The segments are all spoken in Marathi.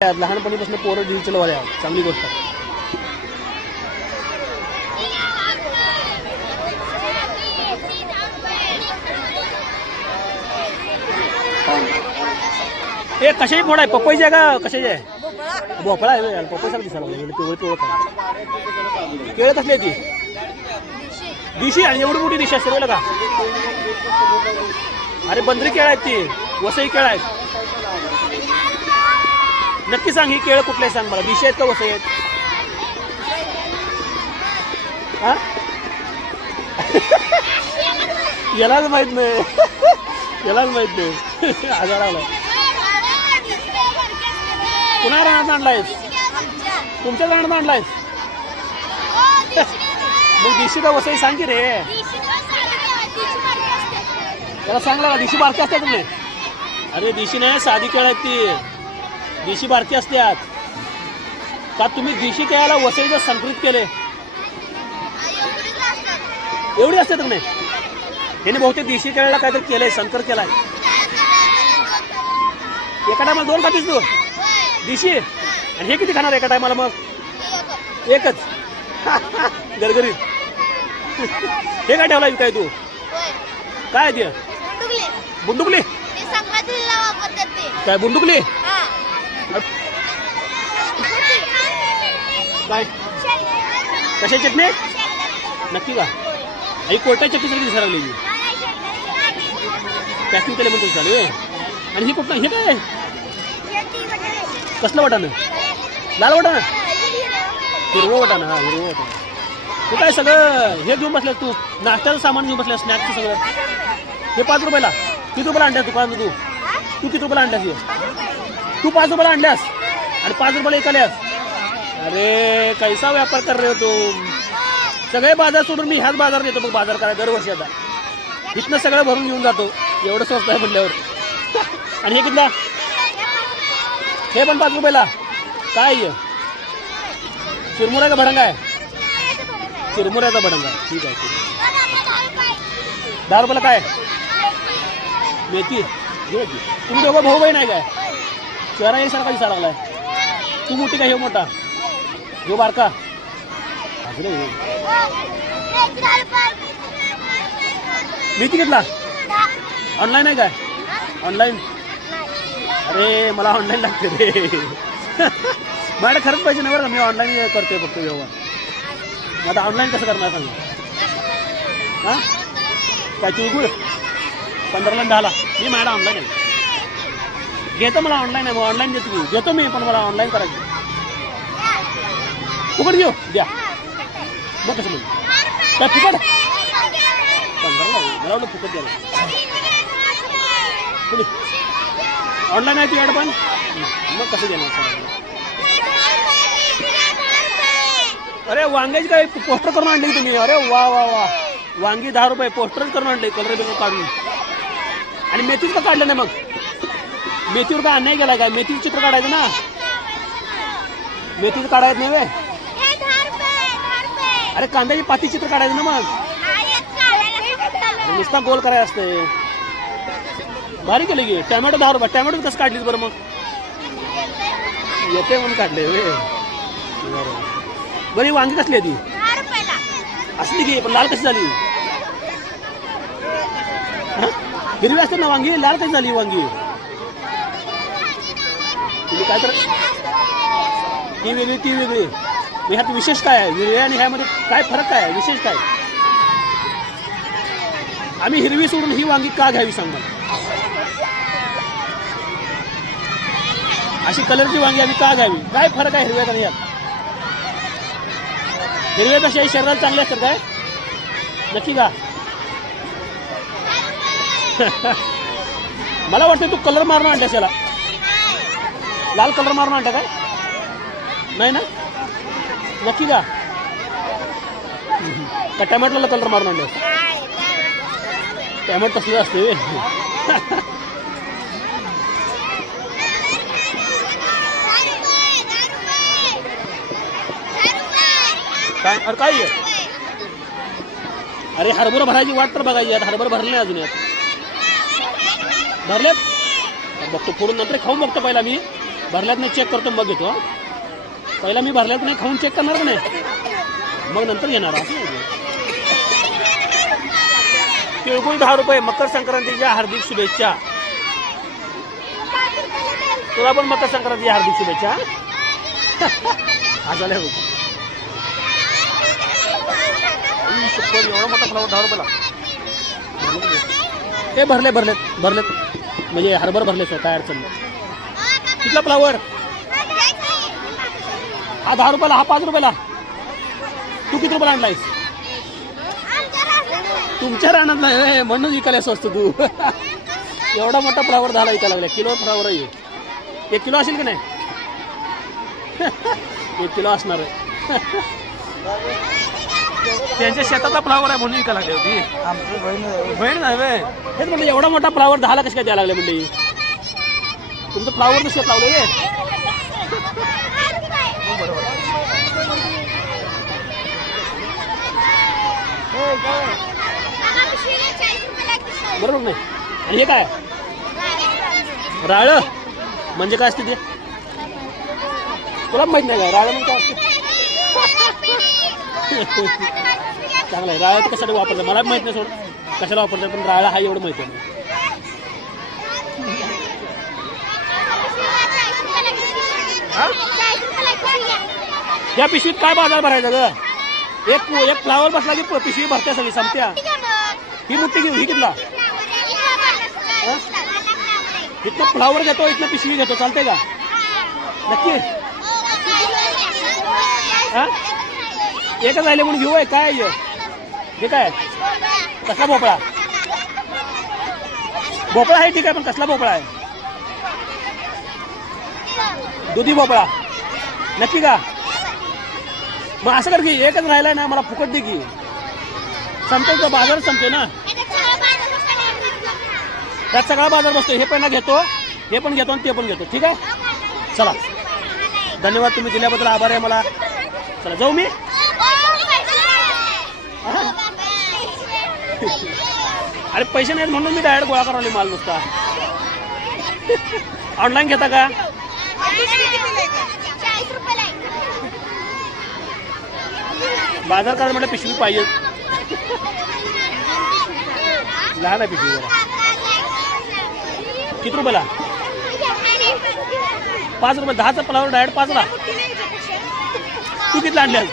लहानपणीपासून पोरं डिजिटलवाले आहेत, चांगली गोष्ट आहे. हे कशाची फोड आहे? पपईची आहे का कशाची आहे? भोपळा आहे. पपई सारखं दिसायला लागलं, पिवळं पिवळं काय केळं कसली आहे ती? दिशी. आणि एवढी मोठी दिशी असते बघा. अरे बंदरी केळं आहेत ती, वसई केळं आहेत. नक्की सांग ही केळं कुठले सांग मला, दिशी आहेत का वसई आहेत? हा यालाच माहित नाही, यालाच माहित नाही. आजार आला. कुणा रानात आणलायस? तुमच्या रानात आणलायस? मग दिशी का वसई सांग की रे. त्याला सांगला का दिशी बारकी असते तुम्ही? अरे दिशी नाही, साधी केळ आहेत ती. दिशी बारकी असतात का? तुम्ही दिशी केळाला वसईचं संकरित केले एवढी असते तुम्ही. याने बहुतेक दिशी केळाला काहीतरी केलंय, संकर केलाय. एका टायमाला 2 खातीस तू दिशी? आणि हे किती खाणार एका टायमाला? मग एकच गरगरीत. हे काय ठेवला काय तू? काय ते बुंडुकली? काय बुंडुकली? काय कशा चटणी? नक्की का? आई कोर्टा चटणी सगळी दिसायला लागली. पॅकिंग केलं म्हणतो चालू. आणि ही कुठं? हे काय कसलं वाटाणं? लाल वाटाणं? हिरवं वाटाणं. हा हिरवं वाटाणं. हे काय सगळं हे घेऊन बसल्यास तू? नाश्त्याचं सामान घेऊन बसल्यास, स्नॅक्सचं सगळं. हे 5 रुपयाला? किती रुपयाला आणल्यास दुकानात तू किती रुपयाला आणल्यास? तू 5 रुपयाला आणल्यास आणि 5 रुपयाला ऐकाल्यास? अरे कैसा व्यापार कर रे हो तू. सगळे बाजार सोडून मी ह्याच बाजार येतो बघ बाजार करायला दरवर्षी. आता इथनं सगळं भरून घेऊन जातो, एवढं स्वस्त आहे म्हटल्यावर. आणि हे कितला? हे पण 5 रुपयाला. काय आहे? चिरमुरा का भडंगा आहे? चिरमुऱ्याचा भडंगा. ठीक आहे. 10 रुपयाला काय? मेथी. तुम्ही दोघं भाऊ बहीण आहे काय? चेहरा एकसारखा दिसायला लागलाय. तू मोठी का हे मोठा? हे बारका? मेथी घेतला? ऑनलाईन आहे काय? ऑनलाईन? अरे मला ऑनलाईन लागते रे. माझ्याकडे खरंच पैसे नाही बरं का, मी ऑनलाईन करतोय फक्त व्यवहार. आता ऑनलाईन कसं करणार सांग? हां काय तिळगुळ 15ला 10ला? मी माझ्या ऑनलाईन आहे. घेतो, मला ऑनलाईन आहे. मग ऑनलाईन घेतो मी, पण मला ऑनलाईन करायचं. फुकट घेऊ द्या. मग कसं म्हणून काय फुकट? 15ला मला वाटलं फुकट द्यायला. ऑनलाईन आहे तुझ्याकडे पण? मग कसं देणार? अरे वांग्याची काय पोस्टर करून आणले तुम्ही? अरे वा वा वा. वांगी 10 रुपये पोस्टरच करून आणले, कलर बिलर काढून. आणि मेथीच का काढलं नाही मग? मेथीवर काय अन्याय केला काय? मेथीचं चित्र काढायचं ना. मेथीचं काढायचं नाही वे. अरे कांद्याची पाती चित्र काढायचं ना मग. नुसता गोल करायचं असते. भारी केलं की. टॅमॅटो 10 रुपये. टॅमॅटो कसं काढलीस बरं मग? येते म्हणून काढले वे. बरी वांगी कसली आहे ती? असली की, पण लाल कशी झाली? हिरवी असते ना वांगी, लाल कशी झाली वांगी? तुम्ही काय तर ती वेगळी ती वेगळी. ह्यात विशेष काय आहे? हिरव्या आणि ह्यामध्ये काय फरक काय आहे? विशेष काय? आम्ही हिरवी सोडून ही वांगी का घ्यावी सांग मला? अशी कलरची वांगी आम्ही का घ्यावी? काय फरक आहे हिरव्यात आणि यात? हिरव्यापेक्षा शरीराला चांगले असतात काय? नक्की का? मला वाटतं तू कलर मारून आणल्यास याला. लाल कलर मारून आणता काय? नाही ना? नक्की का? का टॅमॅटोला कलर मारून आणल्यास? टॅमॅटो तसलं असते. काय? अरे काय आहे? अरे हरभरा भरायची वाट तर बघायची. आता हरभरा भरले नाही अजून. यात भरलेत बघतो फोडून, नंतर खाऊन बघतो पहिला मी. भरल्यात नाही चेक करतो मग घेतो. पहिला मी भरल्यात नाही खाऊन चेक करणार का नाही, मग नंतर घेणार. तिळगुळ 10 रुपये. मकर संक्रांतीच्या हार्दिक शुभेच्छा. तुला पण मकर संक्रांतीच्या हार्दिक शुभेच्छा. आज आल्या एवढा मोठा फ्लावर 10 रुपयाला. हे भरलेत म्हणजे हरभर भरले सर, काय अडचण नाही. कितला फ्लावर हा 10 रुपयाला, हा 5 रुपयाला. तू किती रुपयाला आणलायस? तुमच्या रानात नाही म्हणून विकायला स्वस्त तू. एवढा मोठा फ्लावर झाला विकायला लागला. किलो फ्लावर आहे. 1 किलो असेल की नाही? 1 किलो असणार आहे. त्यांच्या शेतातला फ्लावर आहे म्हणून विकायला लागली होती. आमची बहीण नाही वे. हेच म्हणजे एवढा मोठा फ्लावर 10ला कशी काय द्यायला लागले म्हणजे? तुमचं फ्लावर शेत लावलं रे. बरोबर नाही. आणि हे काय राळ म्हणजे काय असते ते? तुला माहित नाही का राळ म्हणजे काय असते? चांगलं आहे. राळ कशासाठी वापरतात मला माहित नाही सोड कशाला वापरतात, पण राळा हा एवढं माहिती आहे. या पिशवीत काय बाजार भरायचा ग? एक फ्लावर बसला की पिशवी भरत्या सगळी संपत्या. ही मुठ्ठी घेऊ. ही कितला? इथनं फ्लावर घेतो, इथनं पिशवी घेतो, चालते का? नक्की एकच राहिले म्हणून घेऊ आहे. काय हे काय कसला भोपळा? भोपळा आहे ठीक आहे, पण कसला भोपळा आहे? दुधी भोपळा नक्की का? मग असं कर की एकच राहिलाय ना, मला फुकट दे की. संपतो का बाजार? संपतो ना, त्यात सगळा बाजार बसतो. हे पण घेतो, हे पण घेतो आणि ते पण घेतो. ठीक आहे चला. धन्यवाद, तुम्ही दिल्याबद्दल आभार आहे मला. चला जाऊ मी. अरे पैसे नाहीत म्हणून मी डायरेक्ट गोळा करावले माल नुसता. ऑनलाईन घेता का? बाजार कार्ड म्हटलं पिशवी पाहिजे. लहान आहे पिशवी जरा. किती रुपयाला? 5 रुपये. 10चा फ्लावर डायरेक्ट 5ला. तू कितीला आणल्यास?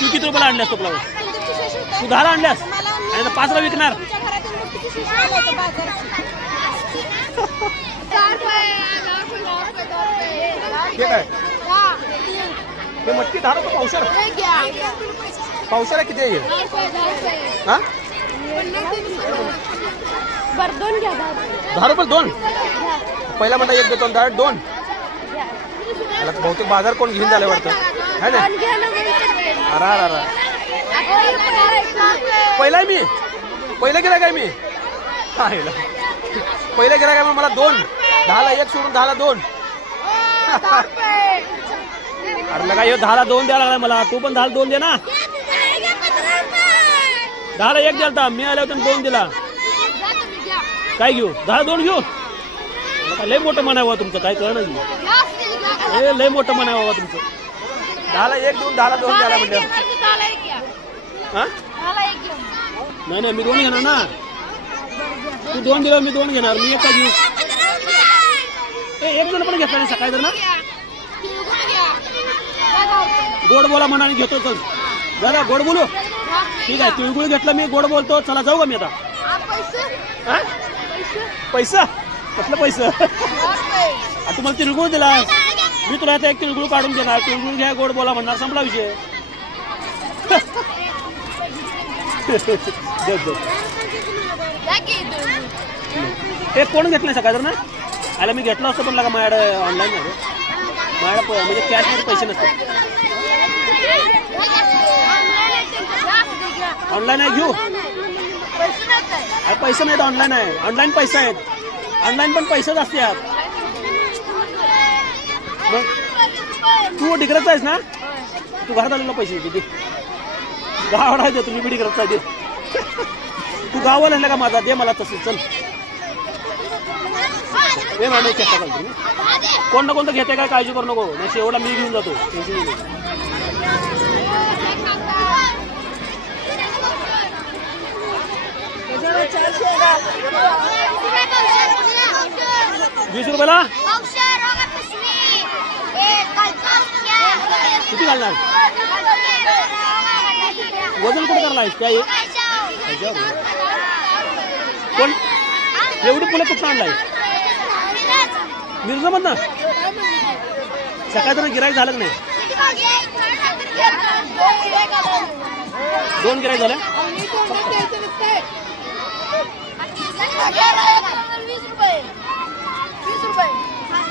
तू किती रुपयाला आणल्यास तो फ्लावर? तू 10ला आणल्यास आणि 5ला विकणार? हे मटकी 10 रुपये पावशेर. पावशेर आहे किती आहे? हा 10 रुपये 2. पहिला म्हणता 1 देतो डायरेक्ट 2. बहुतेक बाजार कोण घेऊन झालं वाटतं है ना? अरा पहिला मी पहिलं गेला काय मी? पहिलं गेला काय? मला 2. 10ला 1 सोडून 10ला 2. अरे लगा 10ला 2 द्यायला लागला मला. तू पण 10ला 2 दे ना. 10ला 1 द्यालता, मी आल्या होत्या 2 दिला. काय घेऊ? 10ला 2 घेऊ? लय मोठं म्हणावं तुमचं, काय कळ नाही. हे लय मोठं म्हणावं तुमचं. 10ला 1 देऊन 10ला 2 द्यायला म्हणलं. हा नाही मी 2 घेणार ना. तू 2 दिला, मी 2 घेणार. मी 1 का घेऊ? 1 जण पण घेतला नाही सकाळी तर ना. गोड बोला म्हणाने घेतो. चल जरा गोड बोलू. ठीक आहे तिळगुळ घेतलं मी, गोड बोलतो. चला जाऊ का मी आता? पैसा कसलं पैसा? तुम्हाला तिळगुळ दिला, मी तुला आता 1 तिळगुळ काढून देणार. तिळगुळ घ्या, गोड बोला म्हणणार, संपला विषय. ते कोण घेतलं सकाळ ना? आला मी घेतला असतो पण लगा माझ्याकडे ऑनलाईन आहे. माझ्याकडे म्हणजे कॅशमध्ये पैसे नसतात. ऑनलाईन आहे घेऊ? पैसे नाहीत, ऑनलाईन आहे. ऑनलाईन पैसे आहेत. ऑनलाईन पण पैसेच असतात. मग तू डिग्रज आहेस ना? तू घरात आलेला पैसे देते गावाडा दे. तुम्ही बिडी करत दे. तू गावाला का माझा दे मला तसं. चल हे मॅडम चेष्टा करतो तुम्ही कोण ना कोणतं घेते काय काळजी करू नको नाही शेवटला मी घेऊन जातो टेन्शन घेऊन 20 रुपयाला किती घालणार वजन कुठे करणार आहेस काय कोण एवढी फुलं कुठं आणलाय मिरजामधनं सकाळी तर गिराईक झालं नाही 2 गिराईक झाले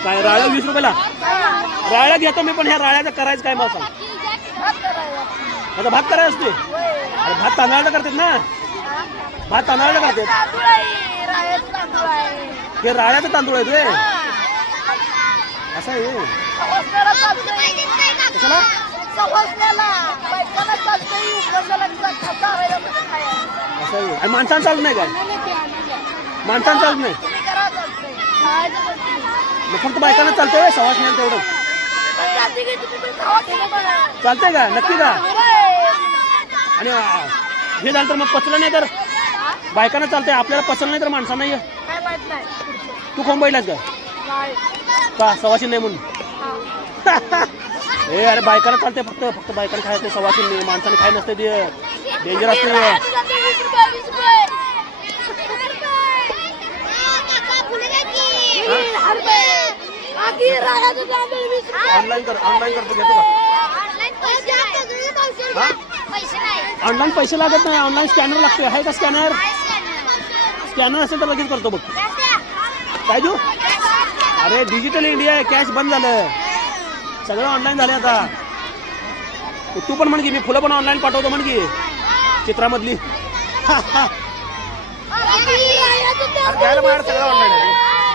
काय राळ्या 20 रुपयाला राळ्या घेतो मी पण ह्या राळ्याचं करायचं काय मला सांग आता भात करायचं असते अरे भात तांदळाला करतात ना भात तांदळाला करतात हे राळ्याचं तांदूळ आहे रे असं आहे कशाला असं आहे आणि माणसानं चालत नाही काय माणसानं चालत नाही फक्त बायकांना चालतंय सवास नाही तेवढं चालतंय का नक्की का आणि हे झालं तर मग पचलं नाही तर बायकांना चालतंय आपल्याला पचलं नाही तर माणसांना ये तू कोण बैलास का सवाशी नाही म्हणून ए अरे बायकांना चालतंय फक्त बायकांना खायचं सवाशी नाही माणसाने खाय नसते ते डेंजर असते ऑनलाईन करतो घेतो का ऑनलाईन पैसे लागत नाही ऑनलाईन स्कॅनर लागतोय आहे का स्कॅनर असेल तर लगेच करतो बघ काय देऊ अरे डिजिटल इंडिया आहे कॅश बंद झालं सगळं ऑनलाईन झालं आता तू पण म्हण की मी फुलं पण ऑनलाईन पाठवतो म्हण की चित्रामधली घ्यायला माझ्या सगळं ऑनलाईन आहे